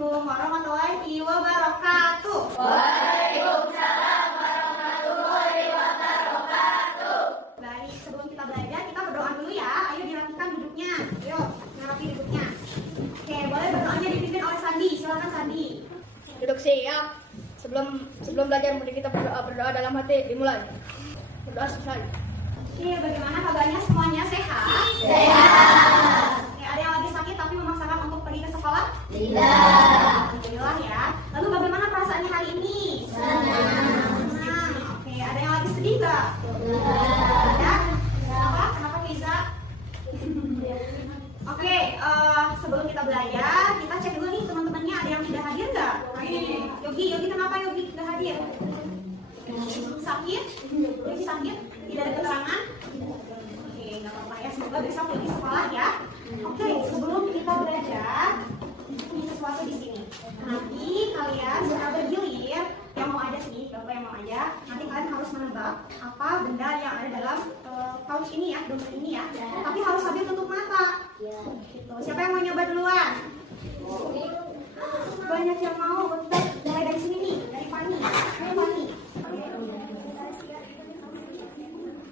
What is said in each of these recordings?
Assalamualaikum warahmatullahi wabarakatuh. Waalaikumsalam warahmatullahi wabarakatuh. Baik, sebelum kita belajar, kita berdoa dulu ya. Ayo dirapikan duduknya. Ayo, rapi duduknya. Oke, boleh berdoanya dipimpin oleh Sandi. Silakan Sandi. Duduk siap. Sebelum belajar mari kita berdoa dalam hati. Dimulai. Berdoa selesai. Oke, bagaimana kabarnya semuanya? Sehat? Sehat. Oke, ada yang lagi sakit tapi memaksakan untuk pergi ke sekolah? Tidak. Alhamdulillah ya. Lalu bagaimana perasaannya hari ini? Senang. Oke, ada yang lagi sedih nggak? Ada? Kenapa? Kenapa Kiza? Oke, sebelum kita belajar, kita cek dulu nih teman-temannya ada yang tidak hadir nggak? Yogi kenapa Yogi tidak hadir? Sakit? Yogi sakit? Tidak ada keterangan? Oke, nggak apa-apa ya. Semoga besok Yogi sekolah ya. Oke, sebelum kita belajar, ini sesuatu di sini. Nanti kalian secara bergilir, yang mau aja sih, bapak yang mau aja. Nanti kalian harus menebak apa benda yang ada dalam pouch ini ya, dompet ini ya. Tapi harus sambil tutup mata. Gitu. Siapa yang mau nyoba duluan? Banyak yang mau. Kita mulai dari sini nih, dari Fani. Dari Fani.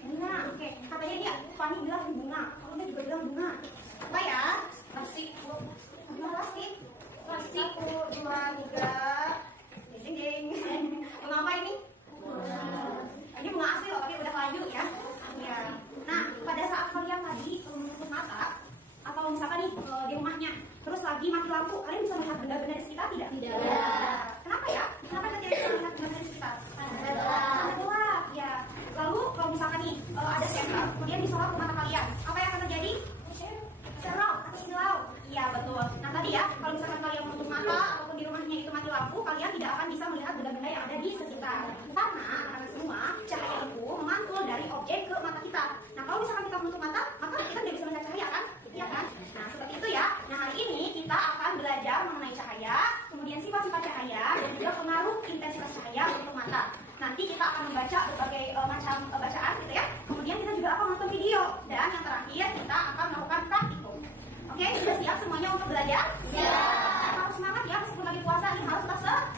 Bunga, oke. Katanya dia, Fani bilang bunga. Kamu juga bilang bunga. Apa ya? Plastik. Plastik. Plastik. 1, 2, 3. Ding. Bunga apa ini? Ini bunga asli loh, tapi udah layu ya. Ya. Nah, pada saat kalian tadi menutup mata, atau misalkan nih di rumahnya, terus lagi mati lampu, kalian bisa melihat benda-benda di sekitar tidak? Tidak. Kenapa ya? Kenapa kita tidak bisa melihat benda-benda di sekitar? Karena gelap. Ya. Lalu kalau misalkan nih ada senter, kemudian disorot ke mata kalian, apa yang akan terjadi? Serok atau silau. Iya betul. Nah tadi ya, kalau misalkan kalian menutup mata ataupun di rumahnya itu mati lampu, kalian tidak akan bisa melihat benda-benda yang ada di sekitar. Karena semua cahaya itu memantul dari objek ke mata kita. Nah kalau misalkan kita menutup mata, maka kita tidak bisa melihat cahaya kan? Iya kan? Nah seperti itu ya. Nah hari ini kita akan belajar mengenai cahaya, kemudian sifat-sifat cahaya dan juga pengaruh intensitas cahaya untuk mata. Nanti kita akan membaca berbagai macam bacaan gitu ya. Kemudian kita juga akan menonton video dan yang terakhir kita akan melakukan praktikum. Oke, sudah siap semuanya untuk belajar? Siap. Harus semangat ya, meskipun lagi puasa ini harus tetap semangat.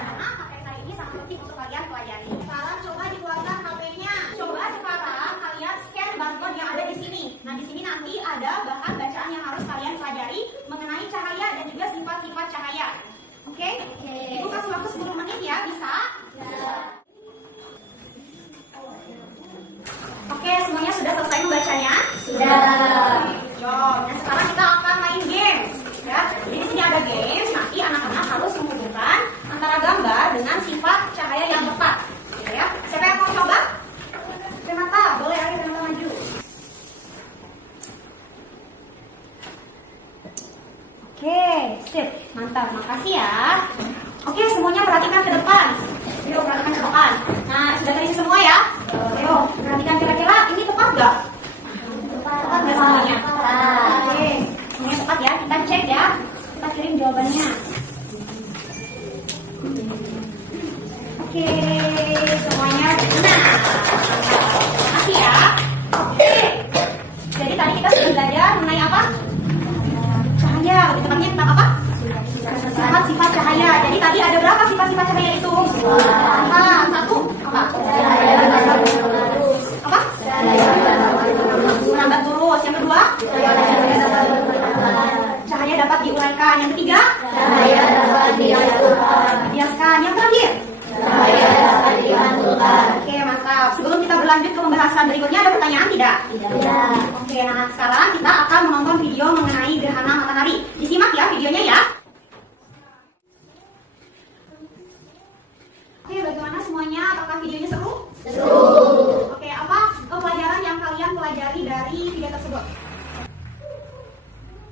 Karena materi ini sangat penting untuk kalian pelajari. Sekarang coba dikeluarkan HP-nya. Coba sekarang kalian scan barcode yang ada di sini. Nah, di sini nanti ada bahan bacaan yang harus kalian pelajari mengenai cahaya dan juga sifat-sifat cahaya. Oke? Ibu kasih waktu 10 menit ya, bisa? Oke, semuanya sudah selesai membacanya? Sudah. Nah sekarang kita akan main game. Ya, jadi di sini ada game. Nanti anak-anak harus menghubungkan antara gambar dengan sifat cahaya yang tepat. Gitu ya. Siapa yang mau coba? Renata, boleh ayo Renata maju. Oke, sip, mantap, makasih ya. Oke, semuanya perhatikan ke depan. Ayo perhatikan ke depan. Nah, sudah terisi semua ya. Ayo, perhatikan kira-kira ini tepat nggak? Tepat nggak semuanya? Oke, semuanya tepat ya. Kita cek ya. Kita kirim jawabannya. Oke, semuanya benar. Makasih ya. Oke. Jadi tadi kita sudah belajar mengenai apa? Cahaya. Lebih tepatnya tentang apa? Sifat-sifat cahaya. Jadi tadi ada berapa sifat-sifat cahaya itu? Satu. Apa? Apa? Merambat lurus. Yang kedua? Cahaya dapat diuraikan. Yang ketiga? Cahaya dapat Dibiaskan. Yang terakhir? Cahaya dapat dimantulkan. Oke, mantap. Sebelum kita berlanjut ke pembahasan berikutnya, ada pertanyaan tidak? Tidak. Oke, nah sekarang kita akan menonton video mengenai gerhana matahari. Disimak ya videonya ya. Oke, bagaimana semuanya? Apakah videonya seru? Seru. Oke, apa pelajaran yang kalian pelajari dari video tersebut?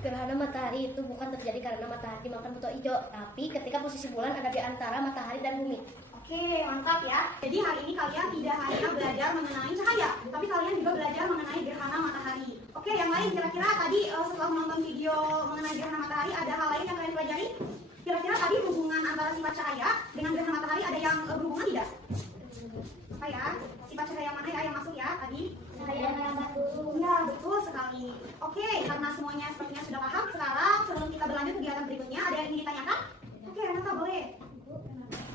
Gerhana matahari itu bukan terjadi karena matahari dimakan buto hijau, tapi ketika posisi bulan ada di antara matahari dan bumi. Oke, mantap ya. Jadi hari ini kalian tidak hanya belajar mengenai cahaya, tapi kalian juga belajar mengenai gerhana matahari. Oke, yang lain kira-kira tadi setelah menonton video mengenai gerhana matahari ada hal lain yang kalian pelajari? Kira-kira tadi hubungan antara sifat cahaya dengan gerhana matahari ada yang berhubungan tidak? Apa ya? Sifat cahaya yang mana ya yang masuk ya tadi? Cahaya yang batu. Ya, betul sekali. Oke, karena semuanya sepertinya sudah paham, sekarang sebelum kita berlanjut kegiatan berikutnya, ada yang ingin ditanyakan?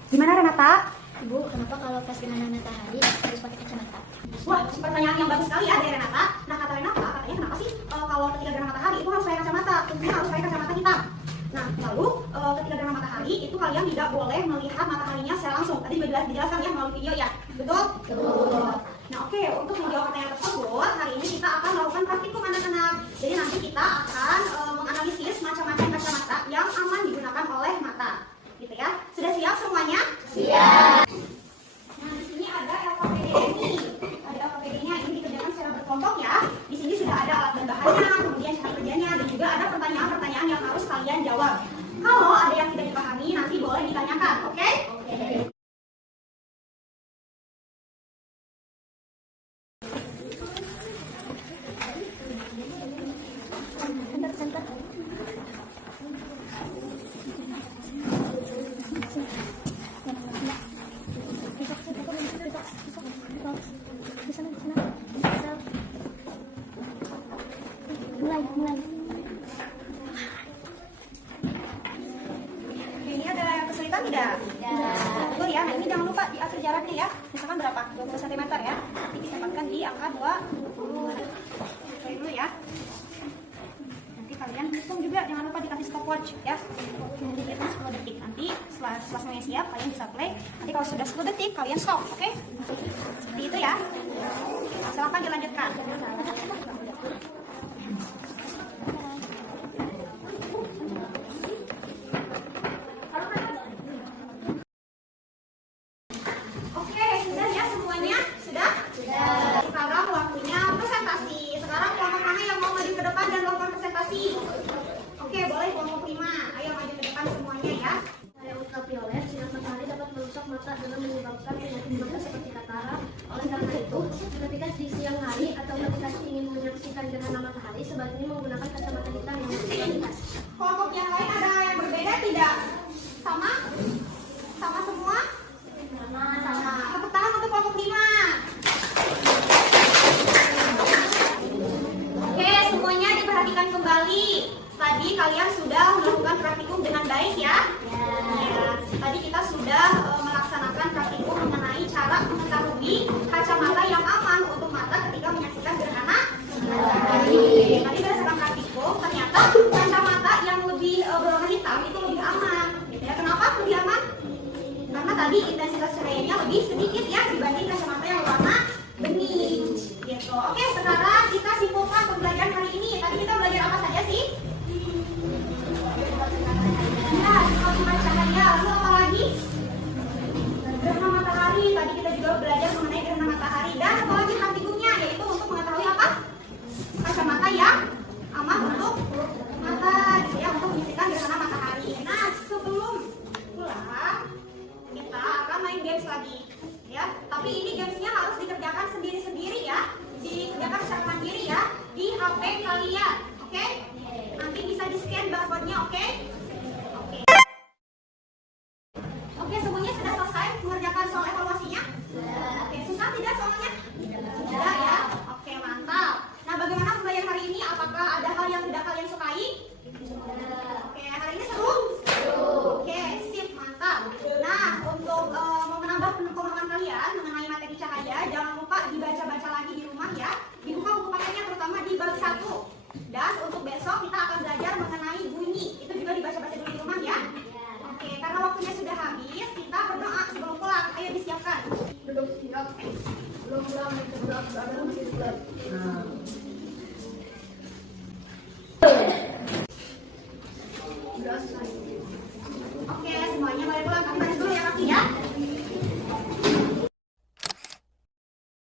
Gimana Renata? Ibu, kenapa kalau pas gerhana matahari harus pakai kacamata? Wah, pertanyaan yang bagus sekali ya dari Renata. Nah, kata Renata, katanya kenapa sih kalau ketika gerhana matahari itu harus pakai kacamata? Tentunya harus pakai kacamata hitam. Nah, lalu ketika gerhana matahari itu kalian tidak boleh melihat mataharinya secara langsung. Tadi sudah dijelaskan ya melalui video ya. Betul? Betul. Nah, oke, untuk menjawab pertanyaan tersebut, hari ini kita akan melakukan praktikum anak-anak. Jadi nanti kita akan menganalisis macam-macam kacamata yang aman digunakan oleh mata. Gitu ya. Sudah siap semuanya? Siap. Nah, di sini ada LKPD ini. Ada LKPD-nya, ini dikerjakan secara berkelompok ya. Di sini sudah ada alat dan bahannya, kemudian cara kerjanya, dan juga ada pertanyaan-pertanyaan yang harus kalian jawab. Kalau ada yang tidak dipahami, nanti boleh ditanyakan, oke? Oke. Mulai. Ini ada yang kesulitan tidak? Betul ya. Nah, ini jangan lupa diatur jaraknya ya. Misalkan berapa? 20 cm ya. Nanti ditempatkan di angka 20. Oke dulu ya. Nanti kalian hitung juga, jangan lupa dikasih stopwatch ya. Nanti kita 10 detik. Nanti setelah semuanya siap, kalian bisa play. Nanti kalau sudah 10 detik, kalian stop, oke? Seperti itu ya. Nah, silakan dilanjutkan. Oke, sudah ya semuanya? Sudah? Sudah. Sekarang waktunya presentasi. Sekarang kelompok mana yang mau maju ke depan dan melakukan presentasi? Oke, boleh kelompok 5. Ayo maju ke depan semuanya ya. Pada ultraviolet, sinar matahari dapat merusak mata dengan menyebabkan penyakit mata seperti katarak. Oleh karena itu, ketika di siang hari atau ketika ingin menyaksikan gerhana matahari, sebaiknya menggunakan kacamata hitam yang berkualitas. Kelompok yang lain ada yang berbeda tidak? Sama? Sama semua? Sama. Tepuk tangan untuk kelompok 5. Oke, semuanya diperhatikan kembali. Tadi kalian sudah melakukan praktikum dengan baik ya? Ya. Tadi kita sudah melaksanakan praktikum mengenai cara mengetahui kacamata yang aman untuk mata ketika menyaksikan gerhana matahari. Tadi berdasarkan praktikum, ternyata kacamata yang lebih berwarna hitam itu lebih aman. Gitu ya. Kenapa lebih aman? Karena tadi intensitas cahayanya lebih sedikit ya dibanding kacamata yang berwarna bening. Gitu. Oke, sekarang kita simpulkan pembelajaran hari ini. Tadi kita belajar apa saja sih? Ya, sifat cahaya. Lalu apa lagi? Gerhana matahari. Tadi kita juga belajar mengenai gerhana matahari. Dan apa lagi praktikumnya? Yaitu untuk mengetahui apa? Kacamata yang aman untuk mata, gitu ya, untuk menyaksikan gerhana matahari. Nah, sebelum pulang, kita akan main games lagi, ya. Tapi ini gamesnya harus dikerjakan sendiri-sendiri ya, dikerjakan secara mandiri ya di HP kalian, oke? Nanti bisa di scan barcode-nya, oke? Oke. Oke, semuanya sudah selesai mengerjakan soal evaluasinya? Oke, susah tidak soalnya? Tidak ya? Oke, mantap. Nah, bagaimana pembelajaran hari ini? Apakah ada hal yang tidak kalian sukai? Oke, hari ini seru? Oke, sip, mantap. Nah, untuk menambah pemahaman kalian mengenai materi cahaya, jangan lupa dibaca-baca lagi di rumah ya. Dibuka buku paketnya terutama di bab 1. Dan untuk besok kita akan belajar mengenai bunyi. Itu juga dibaca-baca dulu di rumah ya. Oke, karena waktunya sudah habis, kita berdoa sebelum pulang. Ayo disiapkan. Belum siap. Belum pulang, masih berdoa masih bulan.